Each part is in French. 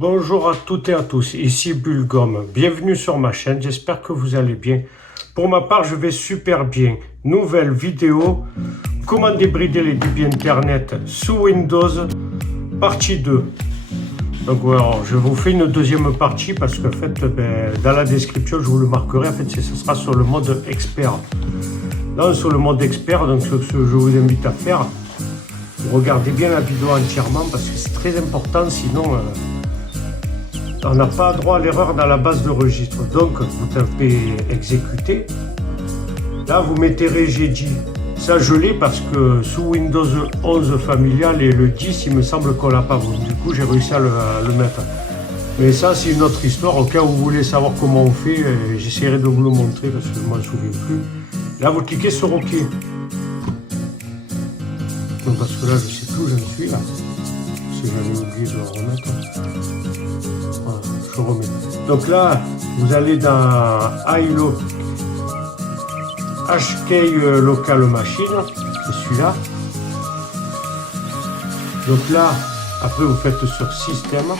Bonjour à toutes et à tous, ici Bulgum, bienvenue sur ma chaîne, j'espère que vous allez bien. Pour ma part, je vais super bien. Nouvelle vidéo, comment débrider les débits internet sous Windows, partie 2. Donc voilà, je vous fais une deuxième partie parce qu'en fait, dans la description, je vous le marquerai, en fait, ce sera sur le mode expert. Là, sur le mode expert, donc ce que je vous invite à faire, regardez bien la vidéo entièrement parce que c'est très important, sinon... on n'a pas droit à l'erreur dans la base de registre. Donc, vous tapez exécuter. Là, vous mettez Regedi. Ça, je l'ai parce que sous Windows 11 familial et le 10, il me semble qu'on l'a pas. Du coup, j'ai réussi à le mettre. Mais ça, c'est une autre histoire. Au cas où vous voulez savoir comment on fait, j'essaierai de vous le montrer parce que je ne m'en souviens plus. Là, vous cliquez sur OK. Donc, parce que là, je ne sais plus où j'en suis là. Si j'avais oublié de le remettre. Voilà, je remets. Donc là, vous allez dans HK Local Machine, c'est celui-là. Donc là, après vous faites sur Système.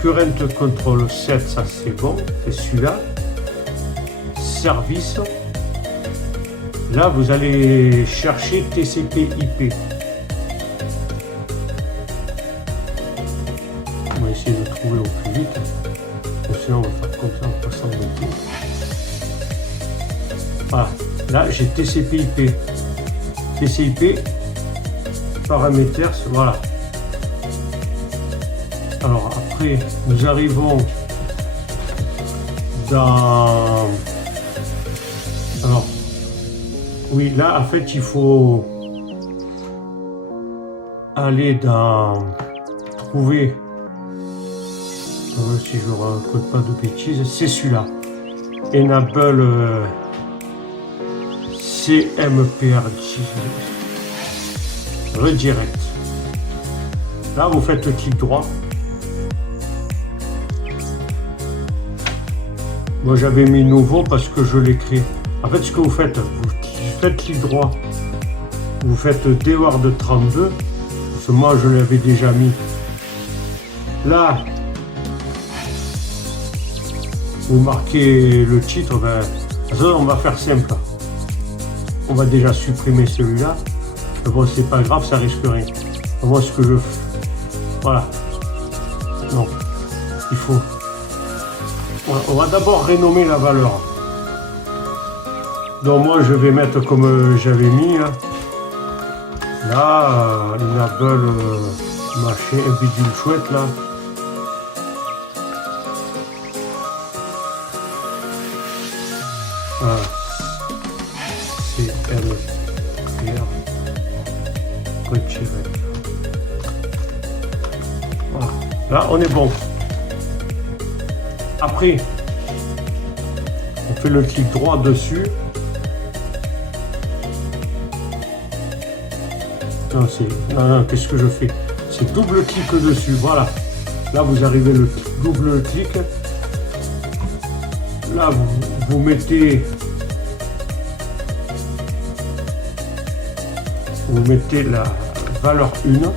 Current Control 7, ça c'est bon, c'est celui-là. Service. Là, vous allez chercher TCP/IP. On va essayer de trouver au plus vite. Sinon, on va faire comme ça, on va s'embêter. Voilà. Là, j'ai TCP/IP. TCP, paramètres, voilà. Alors, après, nous arrivons dans... Alors, oui, là, en fait, il faut aller dans... Trouver... si je ne raconte pas de bêtises, c'est celui-là. Enable CMPRG Redirect. Là, vous faites clic droit. Moi, j'avais mis nouveau parce que je l'ai créé. En fait, ce que vous faites clic droit. Vous faites Deward 32. Parce que moi, je l'avais déjà mis. Là, vous marquez le titre, on va faire simple. On va déjà supprimer celui-là. Mais bon, c'est pas grave, ça risque rien. Moi, ce que je fais, voilà. Non, il faut. On va d'abord renommer la valeur. Donc moi, je vais mettre comme j'avais mis là, enable machin, un bidule chouette là. Voilà. Voilà. Là, on est bon. Après, on fait le clic droit dessus. Non, qu'est-ce que je fais? C'est double clic dessus. Voilà. Là, vous arrivez le double clic. Là, vous mettez la valeur 1.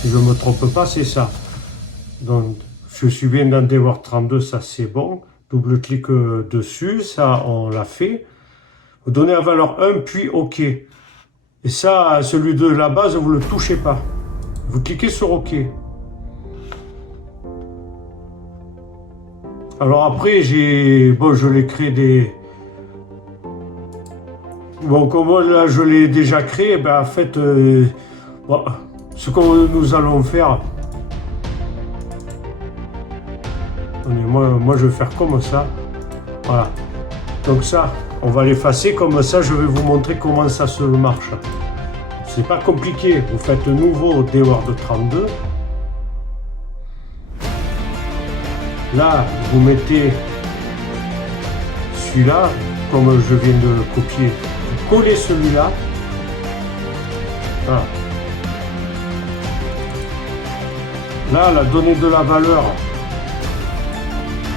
Si je ne me trompe pas, c'est ça. Donc, je suis bien dans Deward 32, ça c'est bon. Double clic dessus, ça on l'a fait. Vous donnez la valeur 1, puis OK. Et ça, celui de la base, vous ne le touchez pas. Vous cliquez sur OK. Alors après, je l'ai créé des... Bon, comme là, je l'ai déjà créé, en fait, bon, ce que nous allons faire... Moi, je vais faire comme ça. Voilà. Donc ça, on va l'effacer. Comme ça, je vais vous montrer comment ça se marche. C'est pas compliqué. Vous faites nouveau Deward 32. Là, vous mettez celui-là, comme je viens de copier. Vous collez celui-là. Voilà. Là, la donnée de la valeur,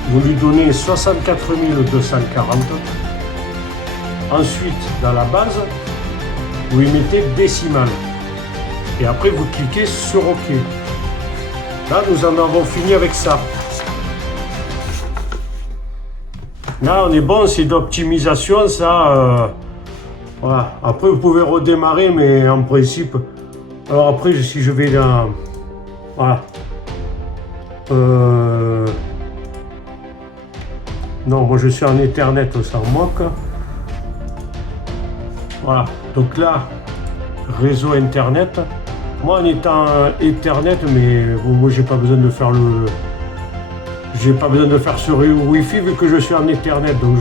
vous lui donnez 64 240. Ensuite, dans la base, vous y mettez décimale. Et après, vous cliquez sur OK. Là, nous en avons fini avec ça. Là, on est bon, c'est d'optimisation, ça. Voilà. Après, vous pouvez redémarrer, mais en principe... Alors après, si je vais dans... Voilà. Non, moi je suis en Ethernet, on s'en moque. Voilà. Donc là, réseau Internet. Moi, en étant Ethernet, mais moi, j'ai pas besoin de faire le... J'ai pas besoin de faire sur Wi-Fi vu que je suis en Ethernet. Donc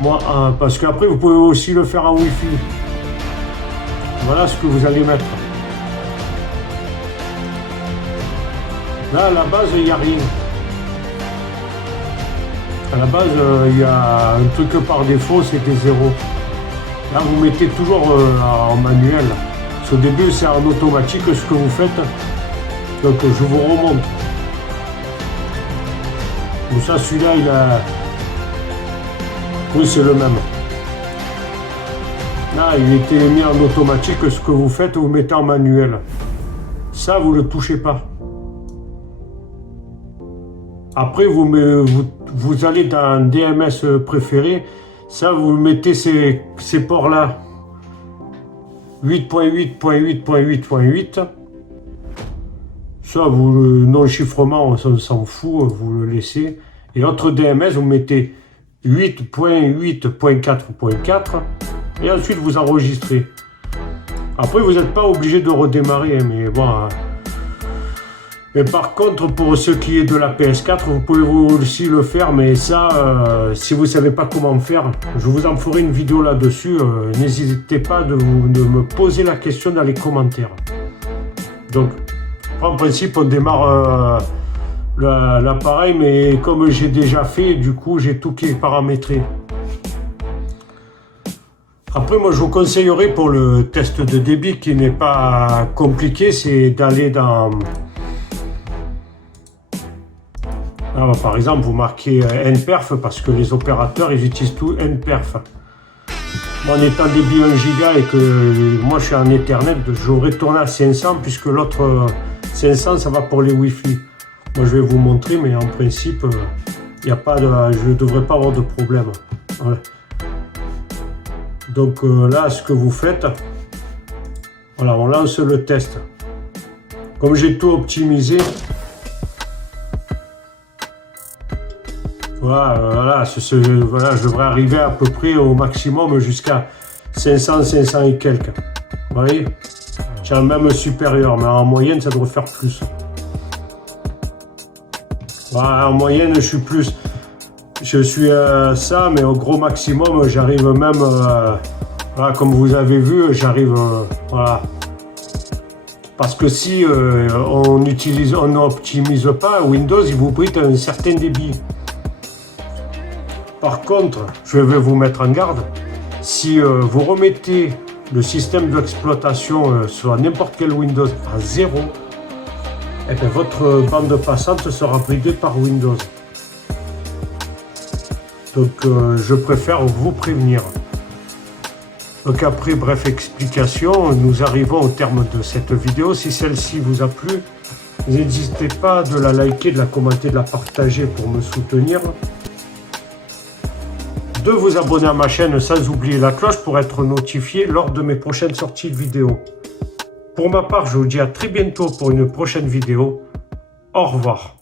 moi, parce qu'après, vous pouvez aussi le faire en Wi-Fi. Voilà ce que vous allez mettre. Là, à la base, il n'y a rien. À la base, il y a un truc par défaut, c'était 0. Là, vous mettez toujours en manuel. Au début, c'est en automatique ce que vous faites. Donc, je vous remonte. Donc ça, celui-là, il a... Oui, c'est le même. Là, il était mis en automatique. Ce que vous faites, vous mettez en manuel. Ça, vous ne le touchez pas. Après, vous allez dans DMS préféré. Ça, vous mettez ces ports-là. 8.8.8.8.8. Ça, vous, le non-chiffrement, on s'en fout, vous le laissez. Et autre DMS, vous mettez 8.8.4.4 et ensuite vous enregistrez. Après, vous n'êtes pas obligé de redémarrer, mais bon. Mais par contre, pour ce qui est de la PS4, vous pouvez aussi le faire, mais ça, si vous ne savez pas comment faire, je vous en ferai une vidéo là-dessus. N'hésitez pas de me poser la question dans les commentaires. Donc, en principe, on démarre l'appareil, mais comme j'ai déjà fait, du coup, j'ai tout qui est paramétré. Après, moi, je vous conseillerais pour le test de débit qui n'est pas compliqué, c'est d'aller dans... Alors, par exemple, vous marquez NPerf parce que les opérateurs, ils utilisent tout NPerf. En étant débit 1 giga et que moi, je suis en Ethernet, j'aurais tourné à 500 puisque l'autre 500, ça va pour les Wi-Fi. Moi, je vais vous montrer, mais en principe, il n'y a pas de, je ne devrais pas avoir de problème. Ouais. Donc là, ce que vous faites, voilà, on lance le test. Comme j'ai tout optimisé, voilà, je devrais arriver à peu près au maximum jusqu'à 500, 500 et quelques. Vous voyez, j'ai même supérieur, mais en moyenne, ça devrait faire plus. Voilà, en moyenne, je suis plus. Je suis ça, mais au gros maximum, j'arrive même, voilà, comme vous avez vu, j'arrive, voilà. Parce que si on n'optimise pas, Windows, il vous bride un certain débit. Par contre, je vais vous mettre en garde, si vous remettez le système d'exploitation sur n'importe quel Windows à 0, eh bien, votre bande passante sera bridée par Windows. Donc je préfère vous prévenir. Donc après, bref explication, nous arrivons au terme de cette vidéo. Si celle-ci vous a plu, n'hésitez pas de la liker, de la commenter, de la partager pour me soutenir. De vous abonner à ma chaîne sans oublier la cloche pour être notifié lors de mes prochaines sorties de vidéos. Pour ma part, je vous dis à très bientôt pour une prochaine vidéo. Au revoir.